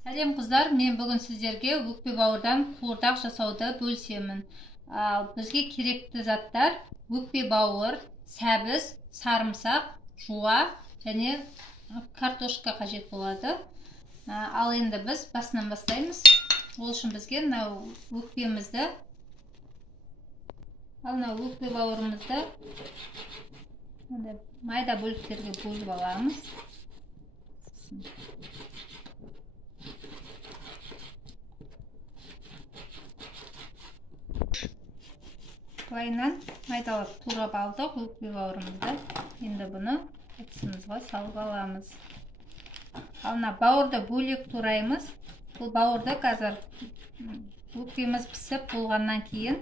Сәлем қыздар, мен бүгін сіздерге өкпе бауырдан қуырдақ жасауды бөлісемін. Бізге керекті заттар өкпе бауыр, сәбіз, сарымсақ, жуа және картошка қажет болады. Ал енді біз басынан бастаймыз. Ол үшін бізге өкпемізді, өкпе бауырымызды майда бөліктерге бөліп аламыз. Былайынан майдалап турап алдық өкпе бауырымызды. Енді бұны ыдысымызға салып аламыз. Ал бауырды бөлек тураймыз. Бұл бауырды қазір өкпеміз пісіп болғаннан кейін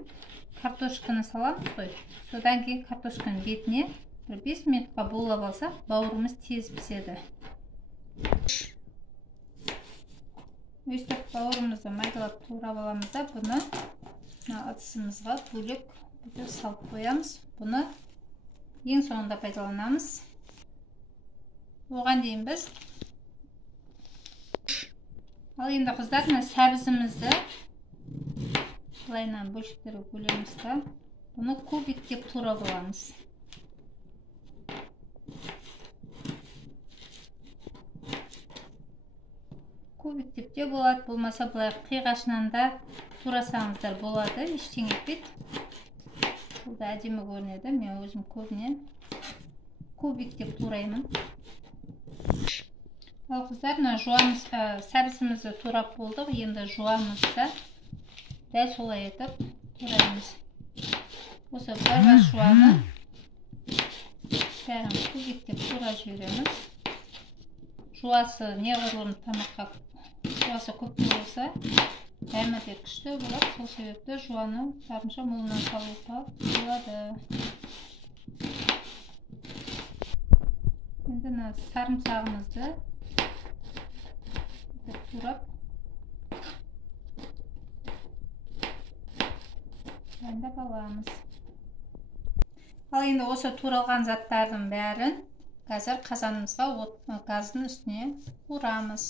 картошканы саламыз ғой. Содан кейін картошканың бетіне 5 минутқа булап алсақ, бауырымыз тез піседі. Өстіп бауырымызды майдалап турап аламыз да, бұны ыдысымызға бөлек салып қоямыз. Бұны ең соңында пайдаланамыз. Оған дейін біз ал енді қыздар, сәбізімізді былайынан бөлшектерге бөлеміз да, бұны кубиктеп турап аламыз. Кубиктеп те болады, болмаса былай қиғашынан да турасаңыздар болады, ештеңе етпейді. Бұл да әдемі көрінеді. Мен өзім көбіне кубиктеп тураймын. Ал қыздар, сәбізімізді турап болдық. Енді жуамызды дәл солай етіп тураймыз. Осы бір жуаны бәрін кубиктеп тура жібереміз. Жуасы неғұрлым тамаққа жуасы көп болса, дәмі де күшті болады. Сол себепті жуаны барынша молынан салуға болады. Енді сарымсағымызды турап дайындап аламыз. Ал енді осы туралған заттардың бәрін қазір қазанымызға газдың үстіне қуырамыз.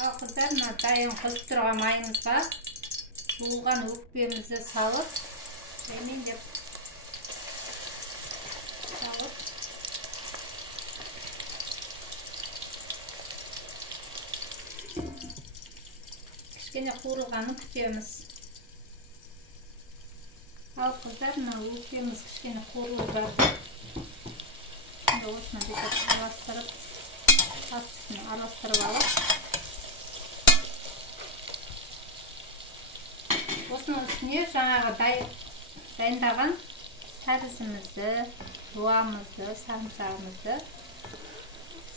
Ал қыздар, дайын қосып тұрған майымызға жуылған өкпемізді салып, жаймендеп салып, кішкене қуырылғанын күтеміз. Ал қыздар, өкпеміз кішкене қуырылып жатыр. Енді осыны бүйтіп араластырып, астын араластырып алып, осының үстіне жаңағы дайындаған сәбізімізді, жуамызды, сарымсағымызды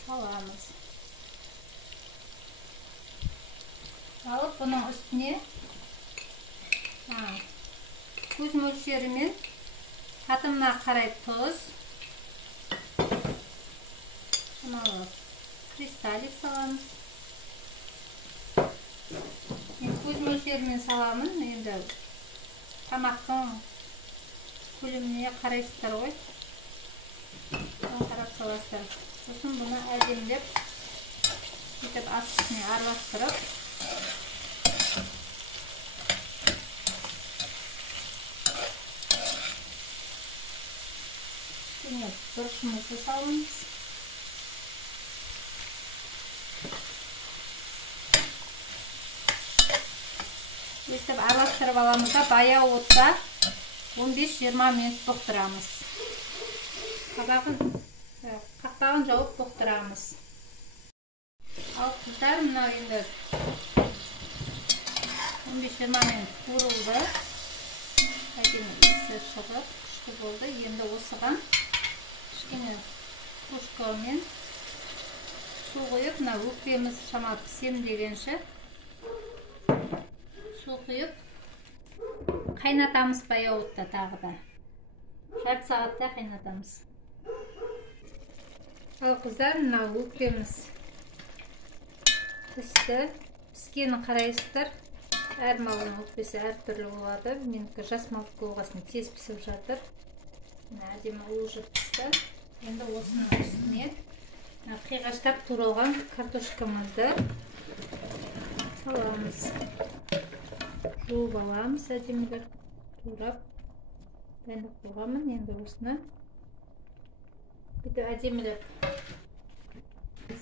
саламыз. Салып, бұның үстіне көз мөлшерімен татымына қарай тұз, кристаллик саламыз. Мен көз мөлшерімен саламын. Енді тамақтың көлеміне қарайсыздар ғой. Қарап саласыздар. Сосын бұны әдемілеп сөйтіп астына араластырып, бұрышымызды саламыз. Өстіп араластырып аламыз да, баяу отта 15-20 минут бұқтырамыз. Қақпағын жауып бұқтырамыз. Ал қыздар, мынау енді 15-20 минут қуырылды. Әдемі иісі шығып, күшті болды. Енді осыған кішкене кружкамен су құйып, өкпеміз шамалы пісем дегенше су құйып қайнатамыз баяу отта тағы да. Жарты сағатта қайнатамыз. Ал қыздар, өкпеміз пісті. Піскенін қарайсыздар. Әр малдың өкпесі әр түрлі болады. Менікі жас малдық болғасын тез пісіп жатыр. Әдемі уылжып пісті. Енді осының үстіне қиғаштап туралған картошкамызды саламыз. Жуып аламыз әдемілеп, турап дайындап қойғанмын. Енді осыны бүйтіп әдемілеп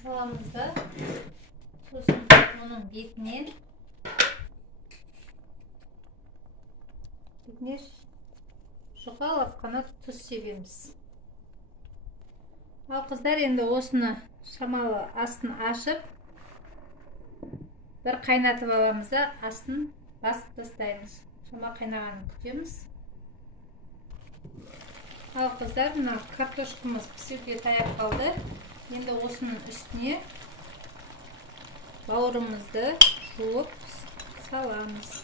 саламыз да, сосын оның бетіне жұқалап қана тұз себеміз. Ал қыздар, енді осыны шамалы астын ашып, бір қайнатып аламыз да, астын басып тастаймыз. Шама қайнағанын күтеміз. Ал қыздар, мына картошкамыз пісуге таяп қалды. Енді осының үстіне бауырымызды жуып саламыз.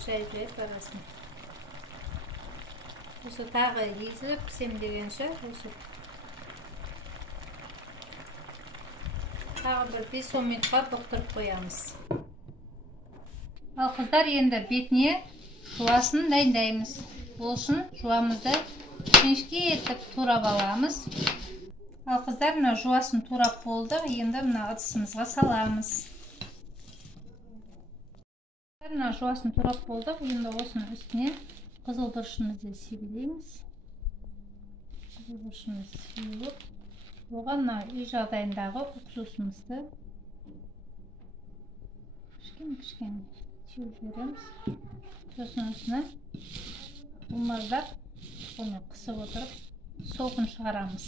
Жай-жай барасын. Осы тағы езіліп пісем дегенше, осы тағы бір 5-10 минутқа бұқтырып қоямыз. Ал қыздар, енді бетіне жуасын дайындаймыз. Ол үшін жуамызды жіңішке етіп турап аламыз. Ал қыздар, мына жуасын турап болды. Енді мына ыдысымызға саламыз. Мына жуасын турап болдық. Енді осының үстіне қызыл бұрышымызды себелейміз. Қызыл бұрышымызды себелеп, оған үй жағдайындағы уксусымызды кішкене теуіп жібереміз. Сосын үстіне умаздап, оны қысып отырып, соғын шығарамыз.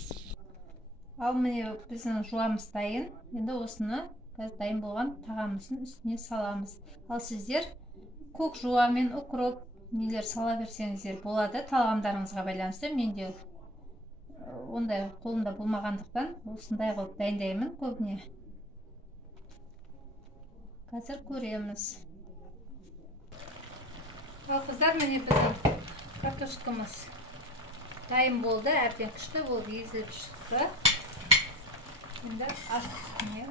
Ал міне біздің жуамыз дайын. Енді осыны дайын болған тағамыздың үстіне саламыз. Ал сіздер көк жуа мен укроп нелер сала берсеңіздер болады, талғамдарыңызға байланысты. Менде ондай қолымда болмағандықтан осындай қылып дайындаймын көбіне. Қазір көреміз. Ал қыздар, міне біздің картошкамыз дайын болды, әбден күшті болды, езіліп шықты. Енді ас үстіне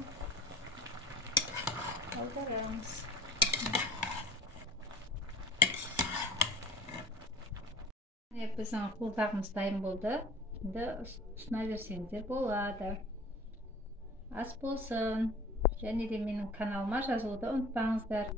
аударамыз. Біздің қолдағымыз дайын болды. Енді ұсына берсеңіздер болады. Ас болсын. Және де менің каналыма жазылуды ұмытпаңыздар.